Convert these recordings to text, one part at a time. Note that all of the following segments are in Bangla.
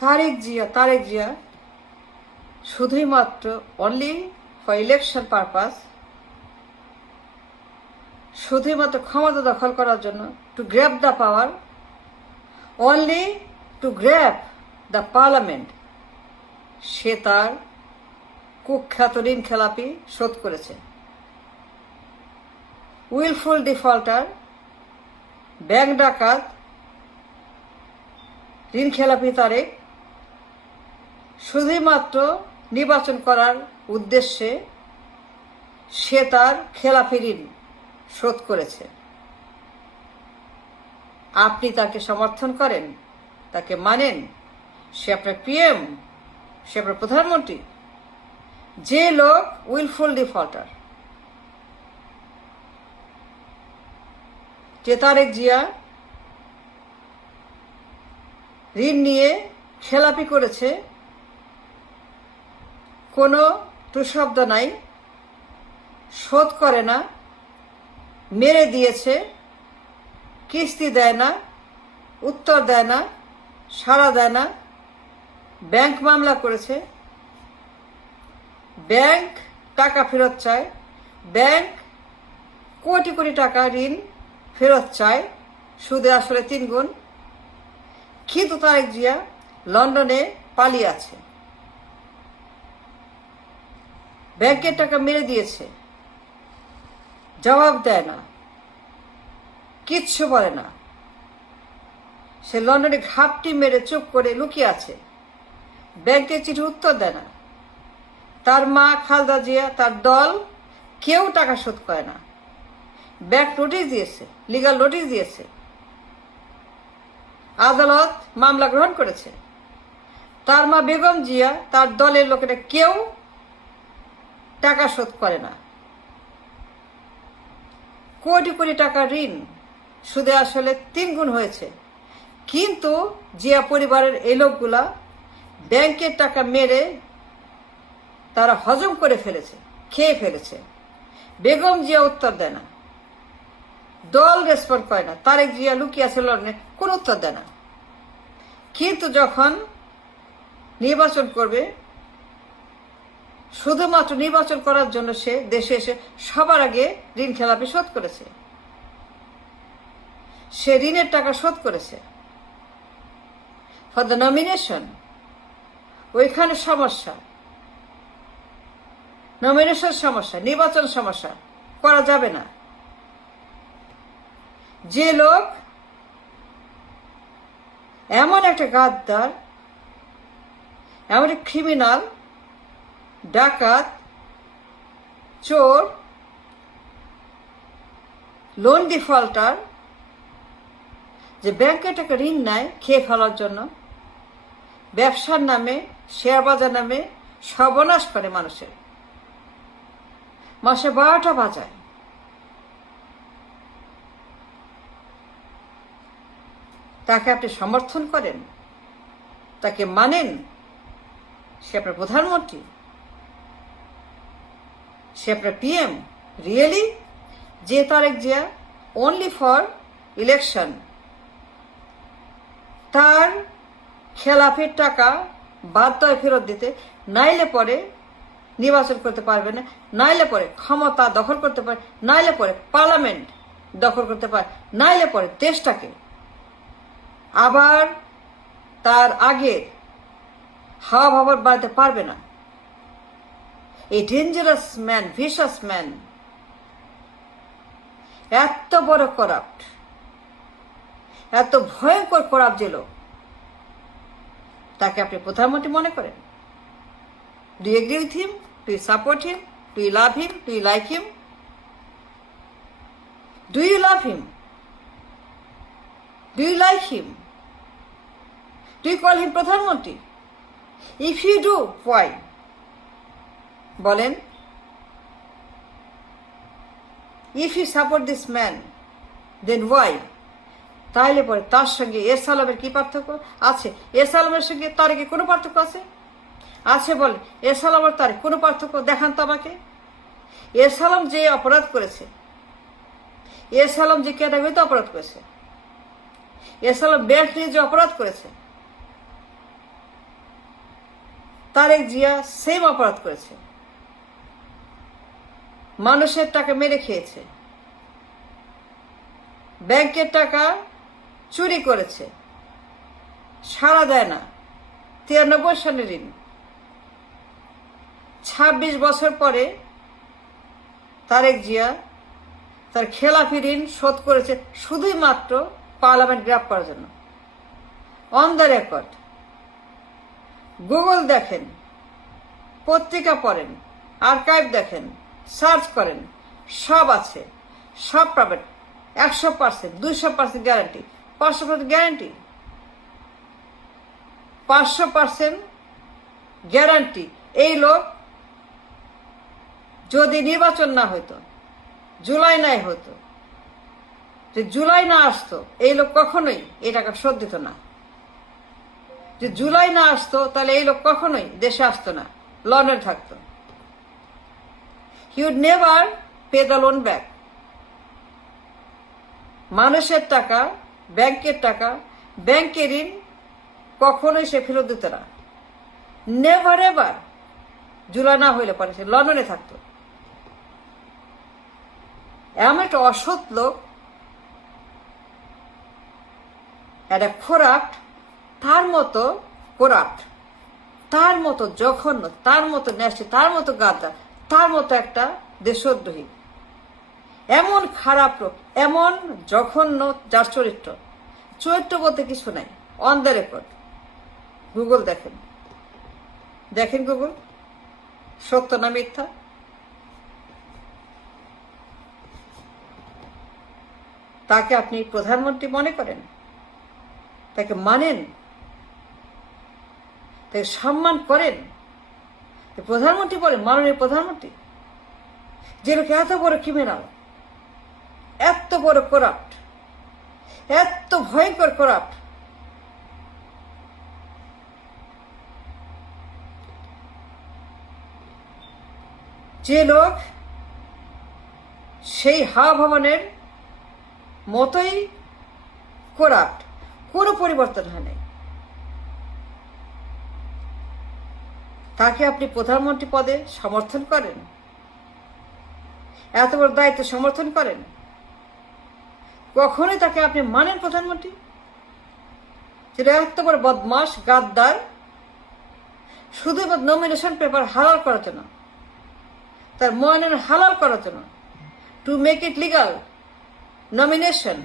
তারেক জিয়া শুধুই মাত্র অনলি ফর ইলেকশন পারপাস, শুধুই মাত্র ক্ষমতা দখল করার জন্য, to grab the power, only to grab the parliament, সে তার কুখ্যাত ঋণ খেলাপি শোধ করেছে। উইলফুল ডিফল্টার, ব্যাংক ডাকাত, ঋণ খেলাপি তারেক শুধুই মাত্র নির্বাচন করার উদ্দেশ্যে সে তার খেলাপি ঋণ শোধ করেছে। আপনি তাকে সমর্থন করেন, তাকে মানেন, সে আপনার পিএম, সে আপনার প্রধানমন্ত্রী। যে লোক উইলফুল ডিফল্টার, যে তারেক জিয়া ঋণ নিয়ে খেলাপি করেছে, কোনো টুশব্দ নাই, শোধ করে না, মেরে দিয়েছে, কিস্তি দেয় না, উত্তর দেয় না, সাড়া দেয় না, ব্যাংক মামলা করেছে, ব্যাংক টাকা ফেরত চায়, ব্যাংক কোটি কোটি টাকা ঋণ ফেরত চায়, সুদে আসলে 3 গুণ। কিন্তু তারেক জিয়া লন্ডনে পালিয়ে আছে, ব্যাংকের টাকা মেরে দিয়েছে, জবাব দেয় না, কিচ্ছু বলে না। সে লন্ডনে ঘাপটি মেরে চুপ করে লুকিয়ে আছে, ব্যাংকের চিঠি উত্তর দেয় না। তার মা খালেদা জিয়া, তার দল কেউ টাকা শোধ করে না। ব্যাংক নোটিশ দিয়েছে, লিগাল নোটিশ দিয়েছে, আদালত মামলা গ্রহণ করেছে। তার মা বেগম জিয়া, তার দলের লোকেরা কেউ টাকা শোধ করে না। কোটি কোটি টাকা ঋণ সুদে আসলে 3 গুণ হয়েছে। কিন্তু জিয়া পরিবারের এই লোকগুলা ব্যাংকের টাকা মেরে তারা হজম করে ফেলেছে, খেয়ে ফেলেছে। বেগম জিয়া উত্তর দেয় না, দল রেসপন্ড করে না, তারেক জিয়া লুকিয়ে আছে লন্ডনে, কোন উত্তর দেয় না। কিন্তু যখন নির্বাচন করবে, শুধুমাত্র নির্বাচন করার জন্য সে দেশে এসে সবার আগে ঋণ খেলাপি শোধ করেছে, সে ঋণের টাকা শোধ করেছে ফর দ্য নমিনেশন। ওইখানে সমস্যা, নমিনেশন সমস্যা, নির্বাচন সমস্যা, করা যাবে না। যে লোক এমন একটা গাদ্দার, এমন একটা ক্রিমিনাল, ডাকাত, চোর, লোন ডিফল্টার, যে ব্যাংকে টাকা ঋণ নেয় খেয়ে ফেলার জন্য, ব্যবসার নামে, শেয়ার বাজার নামে সর্বনাশ করে মানুষের, মাসে 12টা বাজায়। তাকে আপনি সমর্থন করেন, তাকে মানেন, সে আপনার প্রধানমন্ত্রী, সে আপনার পিএম। রিয়েলি? যে Tarique Zia only for election, তার খেলাফের টাকা বাধ্য হয় ফেরত দিতে, নাইলে পরে নির্বাচন করতে পারবে না, নাইলে পরে ক্ষমতা দখল করতে পারে, নাইলে পরে পার্লামেন্ট দখল করতে পারে, নাইলে পরে দেশটাকে আবার তার আগে হাওয়া ভাবার বাড়াতে পারবে না। এই ডেঞ্জারাস ম্যান, ভিশাস ম্যান, এত বড় করাপ্ট, এত ভয়ঙ্কর করাপ্ট যে লোক, তাকে আপনি প্রধানমন্ত্রী মনে করেন? Do you agree with him? Do you support him? Do you love him? Do you like him? Do you love him? Do you like him? Do you call him প্রধানমন্ত্রী? If you do, why? বলেন। If you support this man, then why? তাহলে পরে তার সঙ্গে এস আলমের কি পার্থক্য আছে? এস আলমের সঙ্গে তারেকের কোনো পার্থক্য আছে? আছে বলে। এস আলম আর তারেক কোনো পার্থক্য দেখান তো আমাকে। এস আলম যে অপরাধ করেছে, এস আলম যে ক্যাটাগরিতে অপরাধ করেছে, এস আলম ব্যাংক নিয়ে যে অপরাধ করেছে, তারেক জিয়া সেম অপরাধ করেছে, মানুষের টাকা মেরে খেয়েছে, ব্যাংকের টাকা চুরি করেছে, সাড়া দেয় না, 93 সালের ঋণ। 26 বছর পরে তারেক জিয়া তার খেলাফি ঋণ শোধ করেছে শুধুই মাত্র পার্লামেন্ট গ্রাব করার জন্য। অন দ্য রেকর্ড, গুগল দেখেন, পত্রিকা পড়েন, আর্কাইভ দেখেন, সার্চ করেন, সব আছে, সব পাবেন। 100%, 200% গ্যারান্টি, 500% গ্যারান্টি, 500% গ্যারান্টি। এই লোক যদি নির্বাচন না হইতো, জুলাই নাই হতো, যে জুলাই না আসতো, এই লোক কখনোই এই টাকা শোধ দিত না। যে জুলাই না আসতো, তাহলে এই লোক কখনোই দেশে আসতো না, লন্ডনে থাকতো। He would never pay the loan back. মানুষের টাকা, ব্যাংকের টাকা, ব্যাংকের ঋণ কখনোই সে ফেরত দিত না, নেভার এভার। জুলাই না হইলে পরে সে লন্ডনে থাকতো। এমন একটা অসৎ লোক, একটা খোরাট, তার মতো কোরাপ্ট, তার মতো জঘন্য, তার মতো ন্যাস্টি, তার মতো গাদ্দার, তার মতো একটা দেশদ্রোহী, এমন খারাপ লোক, এমন জঘন্য যার চরিত্র বলতে কিছু নাই। অন দ্য রেকর্ড, গুগল দেখেন, দেখেন গুগল, সত্য না মিথ্যা। তাকে আপনি প্রধানমন্ত্রী মনে করেন, তাকে মানেন, তাকে সম্মান করেন, প্রধানমন্ত্রী বলেন, মাননীয় প্রধানমন্ত্রী। যে লোক এত বড় ক্রিমিনাল, এত বড় করাপ্ট, এত ভয়ঙ্কর করাপ্ট, যে লোক সেই হাওয়া ভবনের মতোই করাপ্ট, কোনো পরিবর্তন হয় নাই, তাকে আপনি প্রধানমন্ত্রী পদে সমর্থন করেন, এত বড় দায়িত্ব সমর্থন করেন? কখনোই তাকে আপনি মানেন প্রধানমন্ত্রী? যেটা এত বড় বদমাস, গাদ্দার, শুধুমাত্র নমিনেশন পেপার হালাল করার জন্য, তার মনোনয়ন হালাল করার জন্য, to make it legal nomination,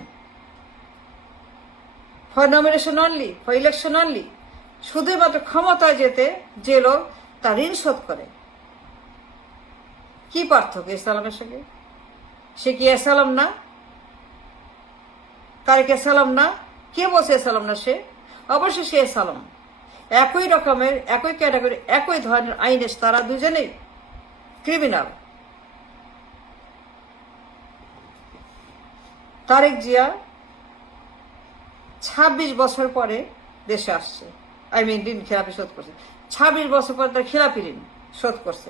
for nomination only, for election only, শুধুমাত্র ক্ষমতায় যেতে যে লোক তার ঋণ শোধ করে। কি পার্থক্য ইসলামের সঙ্গে? সে কি এসালাম না? তারেক এসালাম না? কে বলছে এসালাম না? সে অবশ্যই সে এসালাম। একই রকমের, একই ক্যাটাগরি, একই ধরনের আইনের তারা দুজনেই ক্রিমিনাল। তারেক জিয়া 26 বছর পরে দেশে আসছে, ঋণ খেলাপি শোধ করছে। 26 বছর পরে তার খেলাপি ঋণ শোধ করছে।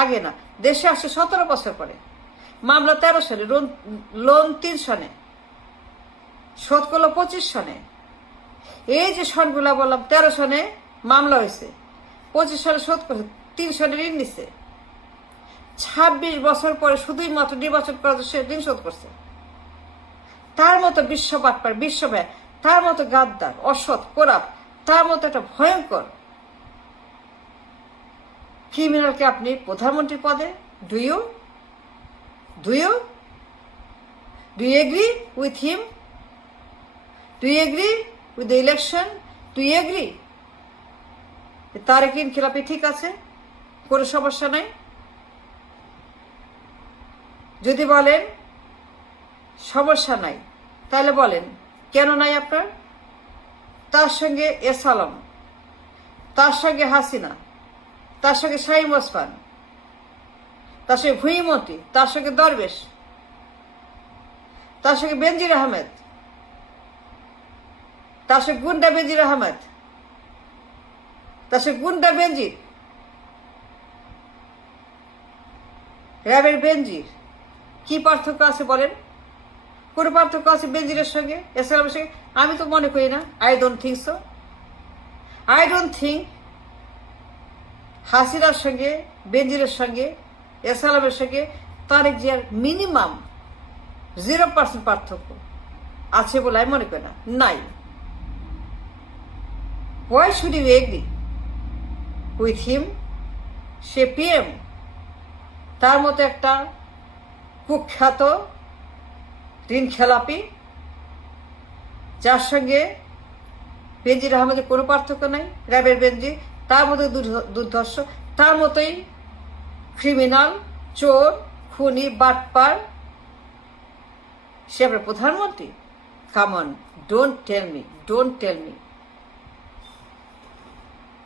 আগে না, দেশে আসছে 17 বছর পরে। মামলা 13 সনে, লোন 3 সনে, শোধ করলো 25 সনে। এই যে সনগুলা বললাম, 13 সনে মামলা হয়েছে, 25 সনে শোধ করছে, 3 সনে ঋণ নিচ্ছে। 26 বছর পরে শুধুই মাত্র নির্বাচন করার সে ঋণ শোধ করছে। তার মতো বিশ্ববাটপার, বিশ্বব্যায়, তার মতো গাদ্দার, অসৎ, কোরাপ, তার মতো একটা ভয়ঙ্কর ক্রিমিনালকে আপনি প্রধানমন্ত্রী পদে, do you agree with him? Do you agree with the election? Do you agree Tarique ঋণ খেলাপি ঠিক আছে, কোনো সমস্যা নাই? যদি বলেন সমস্যা নাই, তাহলে বলেন কেন নাই আপনার? তার সঙ্গে এসালাম, তার সঙ্গে হাসিনা, তার সঙ্গে শাহিম ওসমান, তার সঙ্গে ভুঁইমতি, তার সঙ্গে দরবেশ, তার সঙ্গে বেনজির আহমেদ, তার সঙ্গে গুন্ডা বেনজির আহমেদ, তার সঙ্গে গুন্ডা বেনজির, র্যাবের বেনজির। কি পার্থক্য আছে বলেন? কোনো পার্থক্য আছে বেনজিরের সঙ্গে, এসালামের সঙ্গে? আমি তো মনে করি না। I don't think so. I don't think হাসিনার সঙ্গে, বেনজিরের সঙ্গে, এসালামের সঙ্গে তারেক জিয়ার মিনিমাম 0% পার্থক্য আছে বলে আমি মনে করি না, নাই। Why should you agree with him? Say PM, তার মতো একটা কুখ্যাত ঋণ খেলাপি, যার সঙ্গে বেনজির আহমেদের কোনো পার্থক্য নাই, র্যাবের বেনজির, তার মতো দুর্ধর্ষ, তার মতোই ক্রিমিনাল, চোর, খুনি, বাটপার, সে আপনার প্রধানমন্ত্রী। Come on, don't tell me